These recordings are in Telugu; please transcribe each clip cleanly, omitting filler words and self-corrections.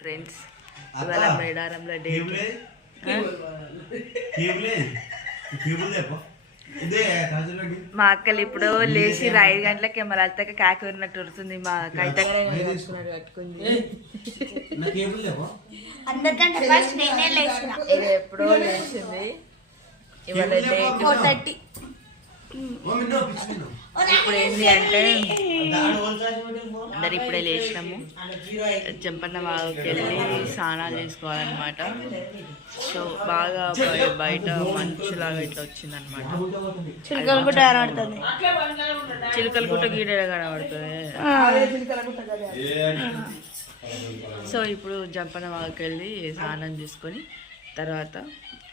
ఫ్రెండ్స్ ఇవాళ మేడారంలో డేట్ మా అక్కలు ఇప్పుడు లేచి 5 గంటలకి మరి అత్తక కాకూరినట్టు ఉడుతుంది మా కైత కట్టుకుంది ఎప్పుడో లేచింది ఇవాళ డేట్ ఇప్పుడు ఏంటి అంటే అందరు ఇప్పుడే లేచినాము జంపన్న బాగుకి వెళ్ళి స్నానాలు చేసుకోవాలన్నమాట. సో బాగా బయట మంచులాగా ఇట్లా వచ్చిందనమాట. చిలుకల గుట్ట కనబడుతుంది, చిలుకల గుట్ట గీడ కనబడుతుంది. సో ఇప్పుడు జంపన్న బాగుకి వెళ్ళి స్నానం చేసుకొని తర్వాత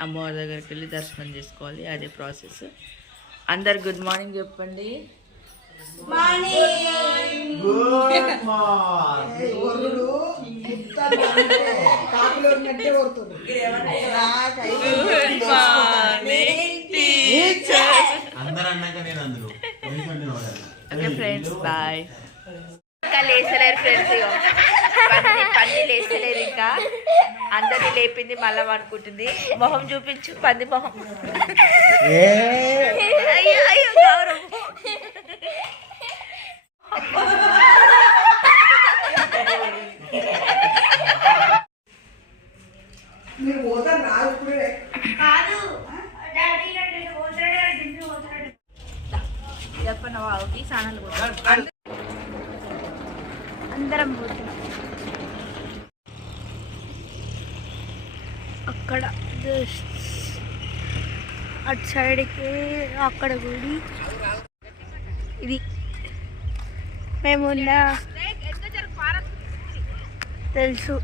అమ్మవారి దగ్గరికి వెళ్ళి దర్శనం చేసుకోవాలి. అదే ప్రాసెస్. అందరు గుడ్ మార్నింగ్ చెప్పండి. Okay friends bye. ఇంకా లేచలేరు ఫ్రెండ్స్, పంది లేచలేదు ఇంకా. అందరినీ లేపింది మళ్ళా అనుకుంటుంది. మొహం చూపించు పంది మొహం. అయ్యో అయ్యో గౌరవం. చెప్పండి బాబుకి స్నానాలు అందరం పోతున్నాం. అక్కడ అటు సైడ్కి అక్కడ గుడి ఇది మేమున్న తెలుసు.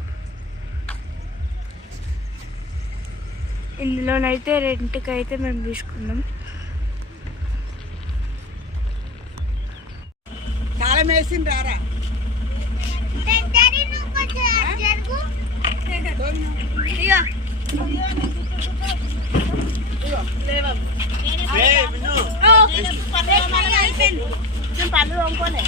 ఇందులోనైతే రెంట్కి అయితే మేము తీసుకున్నాం. కాలం వేసింది రారా పళ్ళు వంకోలే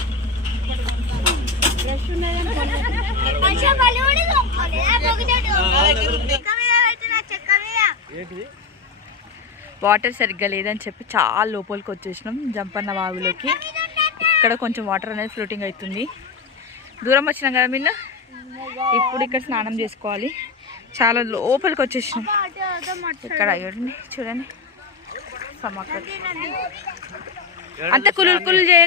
వాటర్ సరిగ్గా లేదని చెప్పి చాలా లోపలికి వచ్చేసినాం జంపన్న వాగులోకి. ఇక్కడ కొంచెం వాటర్ అనేది ఫ్లోటింగ్ అవుతుంది. దూరం వచ్చినాం కదా మిన్న. ఇప్పుడు ఇక్కడ స్నానం చేసుకోవాలి. చాలా లోపలికి వచ్చేసినాం. ఇక్కడ చూడండి సమాక అంత కులు కులు చేయ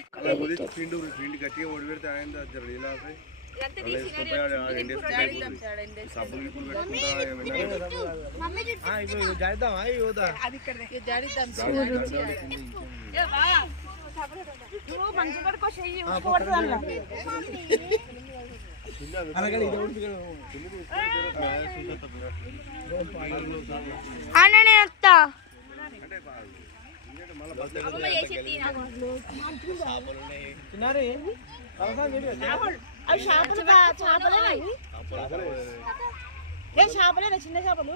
చిన్న చేపలు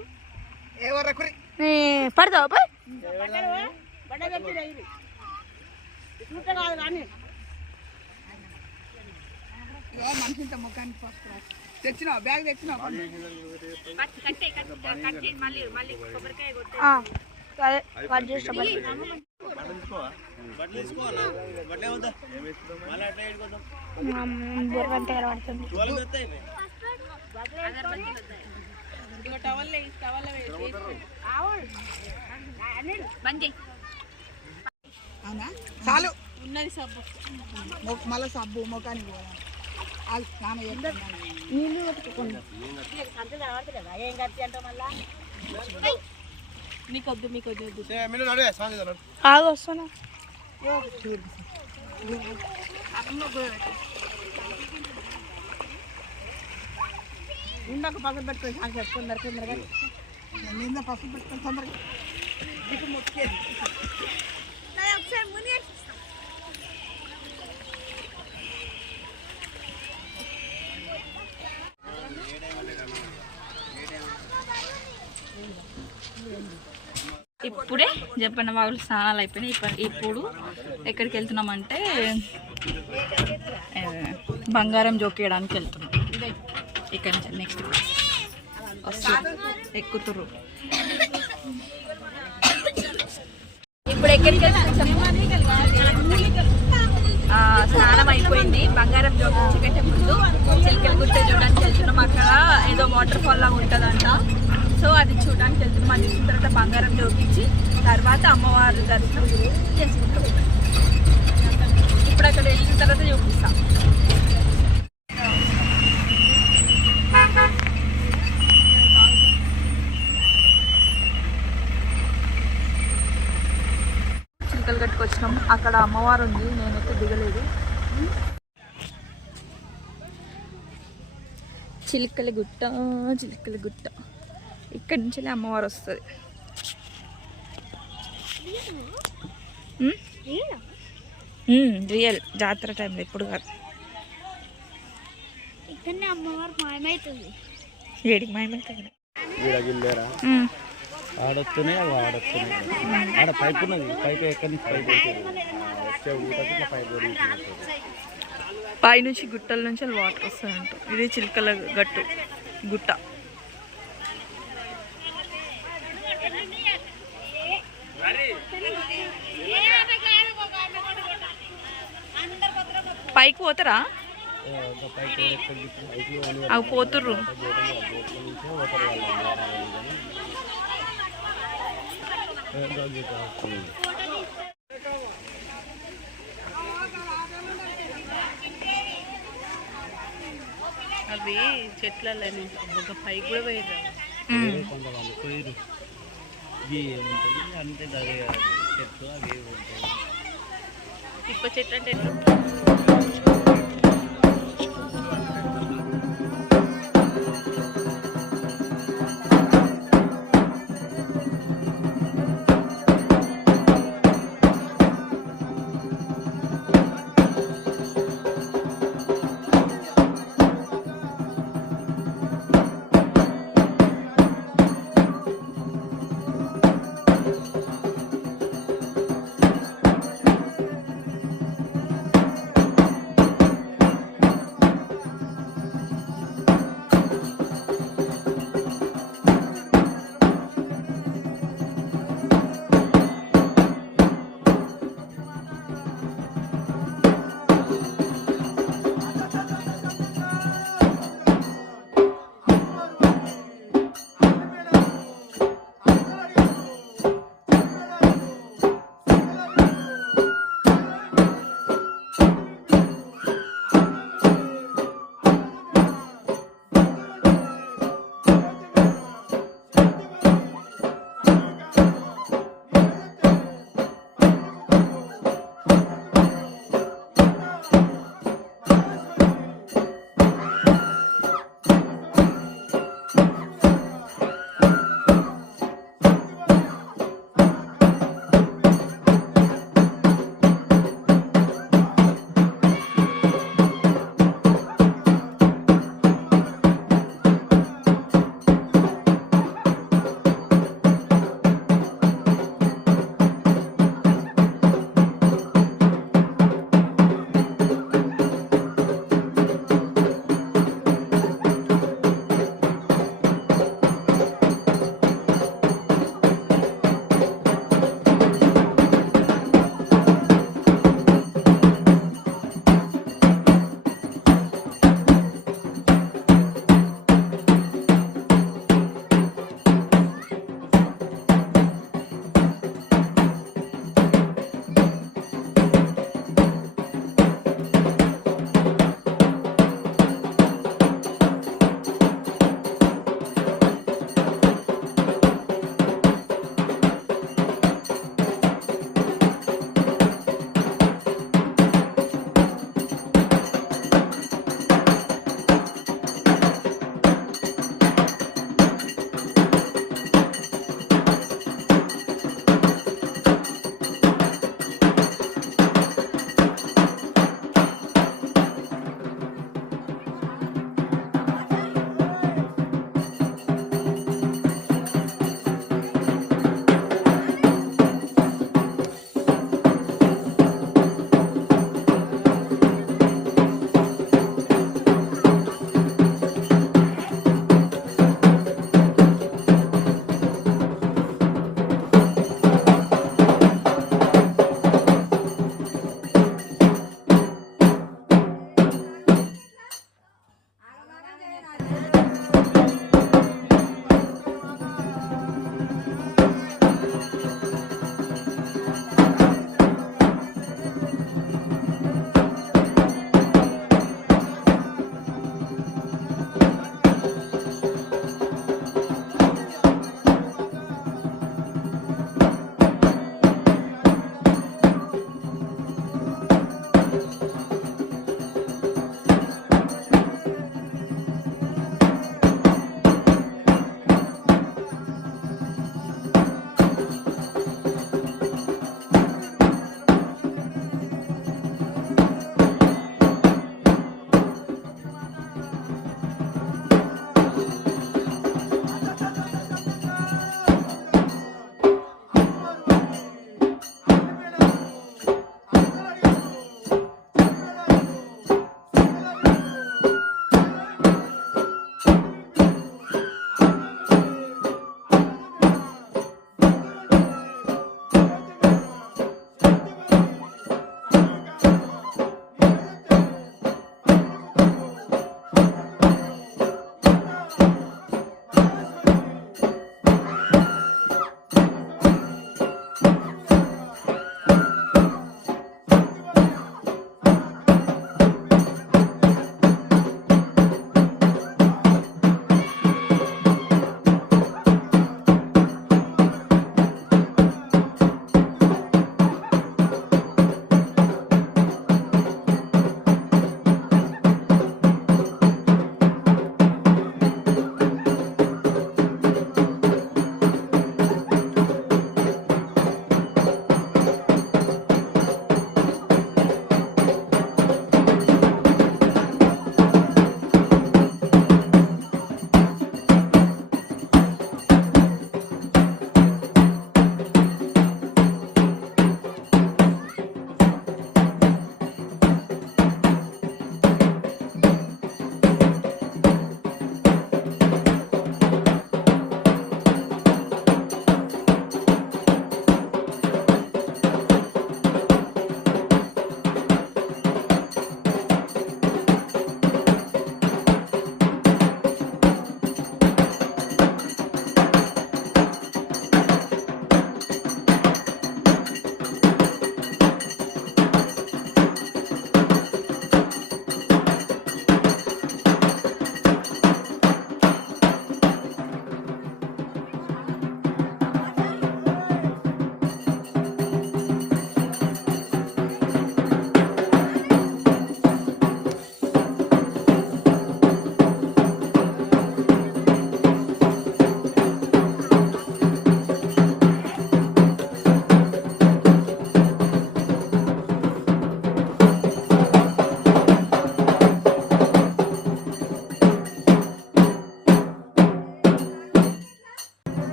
పడతావా కానీ మనిషింత ముఖానికి పసుపు తెచ్చినావు, బ్యాగ్ తెచ్చినావు. చాలు ఉన్నది సబ్బు, మళ్ళీ సబ్బు ముఖానికి పోదాం. మీకొద్దు మీకొద్దు వస్తున్నా. ఇందాక పసుపు పెట్టుకొని చెప్పుకుందరు తొందరగా. నిన్న పసుపు పెట్టుకొని తొందరగా దిక్కు ముక్కేది. ఒకసారి ముని ఇప్పుడే జంపన్న వాగులు స్నానాలు అయిపోయినాయి. ఇప్పుడు ఎక్కడికి వెళ్తున్నామంటే బంగారం జోకేయడానికి వెళ్తున్నాం. ఇక్కడ నుంచి నెక్స్ట్ ఎక్కుతుర్రు. ఇప్పుడు ఎక్కడికి స్నానం అయిపోయింది. బంగారం జోగించే కంటే ముందు చిలకల గుట్ట చూడడానికి వెళ్తున్నాం. అక్కడ ఏదో వాటర్ ఫాల్ లాగా ఉంటుందంట. సో అది చూడడానికి వెళ్తున్నాం. అది చూసిన తర్వాత బంగారం జోగించి తర్వాత అమ్మవారి దర్శనం చేసుకుంటాం. ఇప్పుడు అక్కడ వెళ్ళిన తర్వాత చూపిస్తాం. చిలకలు కట్టుకొచ్చినాం. అక్కడ అమ్మవారు ఉంది, నేనైతే దిగలేదు. చిలకల గుట్ట, చిలకల గుట్ట. ఇక్కడి నుంచి అమ్మవారు వస్తుంది. రియల్ జాతర టైంలో, ఇప్పుడు కాదు. ఇక్కడనే అమ్మవారు మాయమవుతుంది. ఏడికి మాయమవుతుంది. ఆడొస్తున్నాయి అవి ఆడొస్తున్నాయి. ఆడ పైప్ ఉన్నది. పైప్ ఎక్కడి నుంచి పైప్ వచ్చే ఊటకి ఇట్లా పైప్ పైనుంచి గుట్టల నుంచి వాటర్ వస్తాయంట. ఇది చిలకల గట్టు గుట్ట. పైకి పోతారా? అవి పోతుర్రు. అవి చెట్లలో ఒక పై కూడా పోయారు. కొంతమంది పోయిరు. అంతే అదే చెట్లు అవి ఉంటాయి. ఇప్ప చెట్టు అంటే ఎట్లా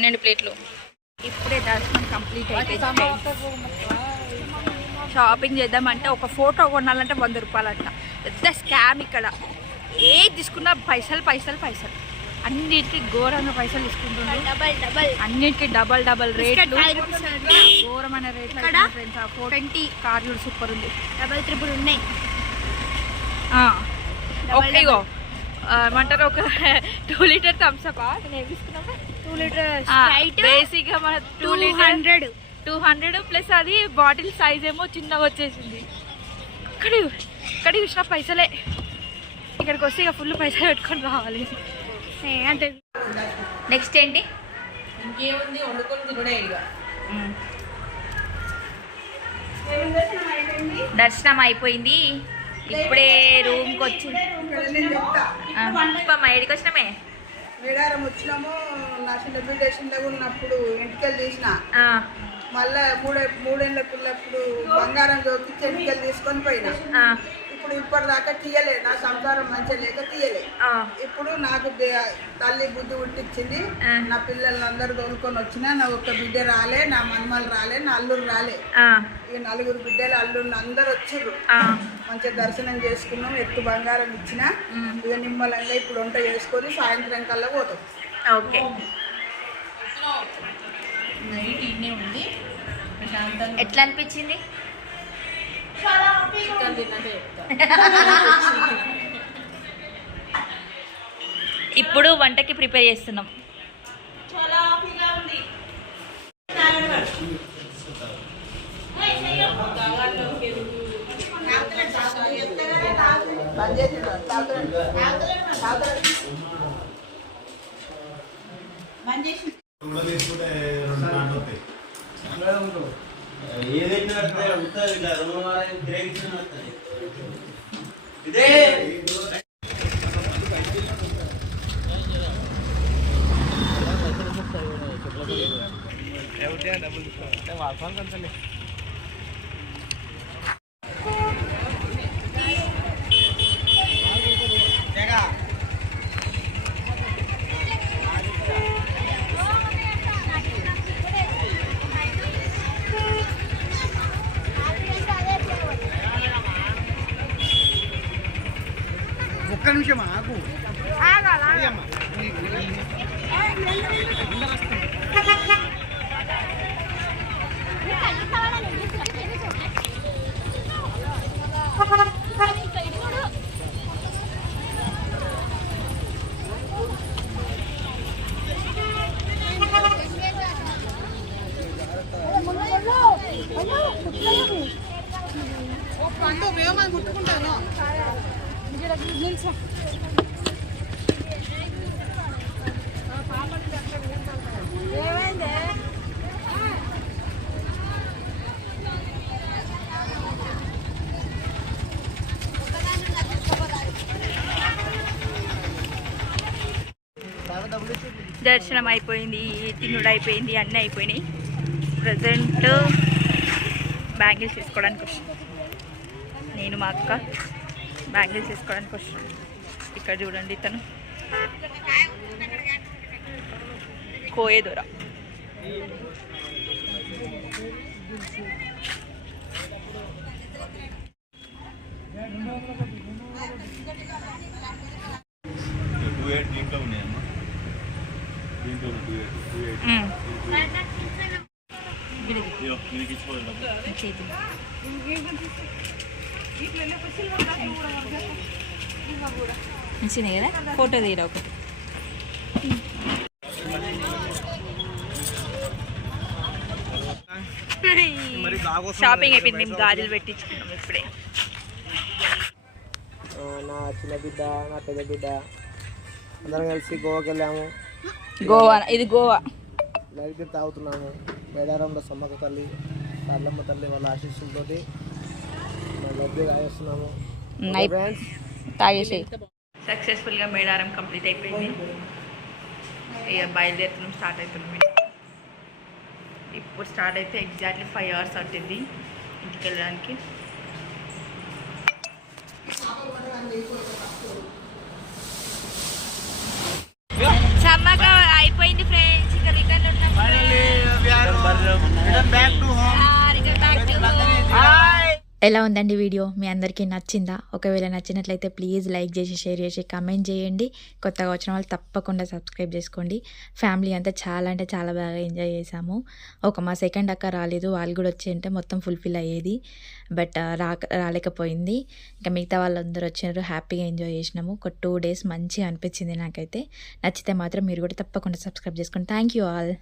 12 ప్లేట్లు. ఇప్పుడే దర్శనం కంప్లీట్ అయిపోయింది. షాపింగ్ చేద్దామంటే ఒక ఫోటో కొనాలంటే 100 రూపాయలు అంట. పెద్ద స్కామ్ ఇక్కడ. ఏది తీసుకున్నా పైసలు పైసలు పైసలు, అన్నిటికీ ఘోరంగా పైసలు తీసుకుంటున్నారు. అన్నిటికీ డబల్ రేట్లు, ఘోరమైన రేట్లు. ఫ్రెండ్స్ ఆ 420 కార్ కూడా సూపర్ ఉంది. 3 ఉన్నాయి. ఒకటిగో ఏమంటారు, ఒక 2 లీటర్ థమ్స్అప్ నేను తీసుకున్నామా. 2 లీటర్ బేసిక్గా మన 200 ప్లస్ అది బాటిల్ సైజ్ ఏమో చిన్నగా వచ్చేసింది. ఇక్కడ చూసిన పైసలే, ఇక్కడికి వస్తే ఇక ఫుల్ పైసలు పెట్టుకొని రావాలి అంటే. నెక్స్ట్ ఏంటి? ఇంకేముంది, వండుకొని తినడే. దర్శనం అయిపోయింది. ఇప్పుడే రూమ్కి వచ్చి ఏడికి వచ్చినామే. మేడారం వచ్చినాము. నా చిన్న బిడ్డ ఉన్నప్పుడు ఎంటికలు తీసిన, మళ్ళా మూడేళ్ళ పిల్లప్పుడు బంగారం జోకిచ్చి ఎంటికలు తీసుకొని పోయినా. ఇప్పుడు ఇప్పటిదాకా తీయలే, నా సంసారం మంచిగా లేక తీయలే. ఇప్పుడు నాకు తల్లి బుద్ధి పుట్టించింది. నా పిల్లల్ని అందరు తోలుకొని వచ్చినా, నా ఒక్క బిడ్డ రాలే, నా మన్మలు రాలే, నా అల్లురు రాలే. ఈ 4 బిడ్డలు అల్లుళ్ళు అందరు వచ్చిర్రు. మంచిగా దర్శనం చేసుకున్నాం. ఎత్తు బంగారం ఇచ్చిన. ఇక నిమ్మలంగా ఇప్పుడు వంట చేసుకొని సాయంత్రం కల్లా పోతాం. ఓకే. నైట్ ఇన్నే ఉంది. ఎట్లా అనిపించింది? చికెన్ తిన్నట్టే చెప్తా. ఇప్పుడు వంటకి ప్రిపేర్ చేస్తున్నాం. చాలా హ్యాపీగా ఉంది. ఒక్క నిమిషం ఆగు. పండు వేమని ముట్టుకుంటాను. దర్శనం అయిపోయింది, తినుడు అయిపోయింది, అన్నీ అయిపోయినాయి. ప్రజెంట్ బ్యాంగిల్స్ తీసుకోవడానికి వచ్చాను. నేను మా అక్క బ్యాంగిల్స్ తీసుకోవడానికి వచ్చాను. ఇక్కడ చూడండి, ఇతను కోయేదొర. మంచిగా కదా, ఫోటో తీయరా ఒకటి. షాపింగ్ అయిపోయింది, మేము గాజులు పెట్టించుకున్నాం ఇప్పుడే. నా చిన్న బిడ్డ, నా పెద్ద బిడ్డ అందరం కలిసి గోవాకి వెళ్ళాము. గోవా, ఇది గోవా. నైట్ తాగుతున్నాము. మేడారంలో సమ్మక్క తల్లి, సార్లమ్మ తల్లి వాళ్ళ ఆశీస్సులతోటి లడ్డు తాగేస్తున్నాము. తాగేసి సక్సెస్ఫుల్గా మేడారం కంప్లీట్ అయిపోయింది. ఇక బయలుదేరుతున్నాం, స్టార్ట్ అవుతున్నాం. ఇప్పుడు స్టార్ట్ అయితే ఎగ్జాక్ట్లీ 5 hours అవుతుంది ఇంటికి వెళ్ళడానికి. సమ్మక్క అయిపోయింది ఫ్రెండ్స్, ఇక రిటర్న్ ఎలా ఉందండి వీడియో? మీ అందరికీ నచ్చిందా? ఒకవేళ నచ్చినట్లయితే ప్లీజ్ లైక్ చేసి, షేర్ చేసి, కామెంట్ చేయండి. కొత్తగా వచ్చిన వాళ్ళు తప్పకుండా సబ్స్క్రైబ్ చేసుకోండి. ఫ్యామిలీ అంతా చాలా అంటే చాలా బాగా ఎంజాయ్ చేసాము. మా సెకండ్ అక్క రాలేదు, వాళ్ళు కూడా వచ్చి ఉంటే మొత్తం ఫుల్ఫిల్ అయ్యేది. బట్ రాలేకపోయింది. ఇంకా మిగతా వాళ్ళందరూ వచ్చినారు, హ్యాపీగా ఎంజాయ్ చేసినాము. ఒక 2 days మంచిగా అనిపించింది నాకైతే. నచ్చితే మాత్రం మీరు కూడా తప్పకుండా సబ్స్క్రైబ్ చేసుకోండి. Thank you all.